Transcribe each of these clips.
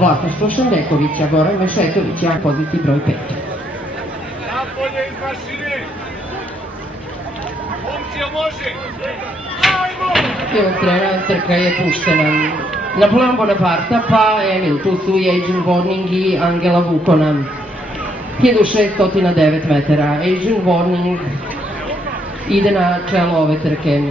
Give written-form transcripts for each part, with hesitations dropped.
vlasništvo Šandekovića, Goran Mešetović, ja poziciji broj 5. Napolje iz mašine! Momcija može! Ajmo! Evo trka je puštena Napoleon Bonaparte, pa Emil, tu su i Adrian Warning i Angela Vukona. 1609 metara. Adrian Warning ide na čelo ove trke.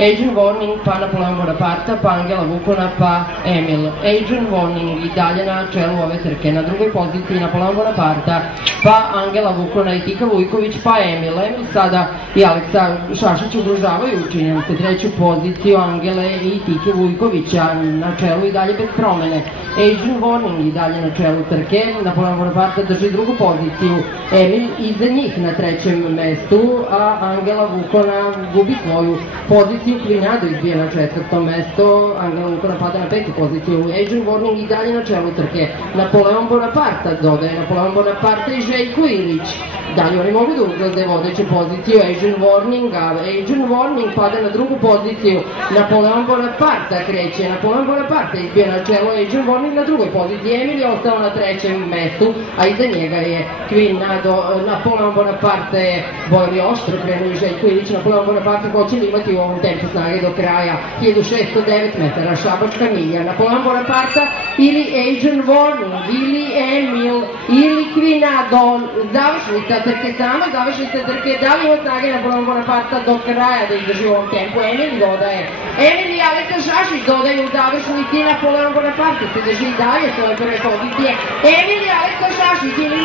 Adrian Warning, pa Napoleon Bonaparte, pa Angela Vukona, pa Emil. Adrian Warning i dalje na čelu ove trke. Na drugoj poziciji Napoleon Bonaparte, pa Angela Vukona i Tika Vujković, pa Emil. Emil sada i Aleksa Šašić ugrožavaju, činjam se, treću poziciju Angele i Tike Vujkovića na čelu i dalje bez promene. Adrian Warning i dalje na čelu trke. Napoleon Bonaparte drži drugu poziciju. Emil iza njih na trećem mestu, a Angela Vukona gubi svoju poziciju. Kvinado izbija na četvrto mesto, Angela Vukona pada na petu poziciju. Adrian Warning i dalje na čelu trke. Napoleon Bonaparte dodaje Napoleon Bonaparte i Željko Ilić. Dalje oni mogu da ugroze vodeću poziciju Adrian Warning, a Adrian Warning pada na drugu poziciju. Napoleon Bonaparte kreće, Napoleon Bonaparte izbija na čelo, Adrian Warning na drugoj poziciji. Emil je ostao na trećem mestu, a iza njega je Kvinado. Napoleon Bonaparte je bojali oštro, krenuo i Željko Ilić. Napoleon Bonaparte hoće li imati u ovom tempu snage do kraja. 1609 metara, šabačka milja. Napoleon Bonaparte ili Adrian Warning ili Emil ili Kvinado. Završnica trke, sama završnica trke. Da li ima snage Napoleon Bonaparte do kraja da izdrži u ovom tempu? Emil dodaje. Emil i Aleksa Šašić dodaju u završnici. Napoleon Bonaparte se drži dalje svoje prve pozicije. Emil i Aleksa Šašić ili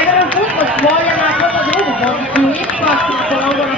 Evan Futbol svoja napada drugu poziciju. Ipak Napoleon Bonaparte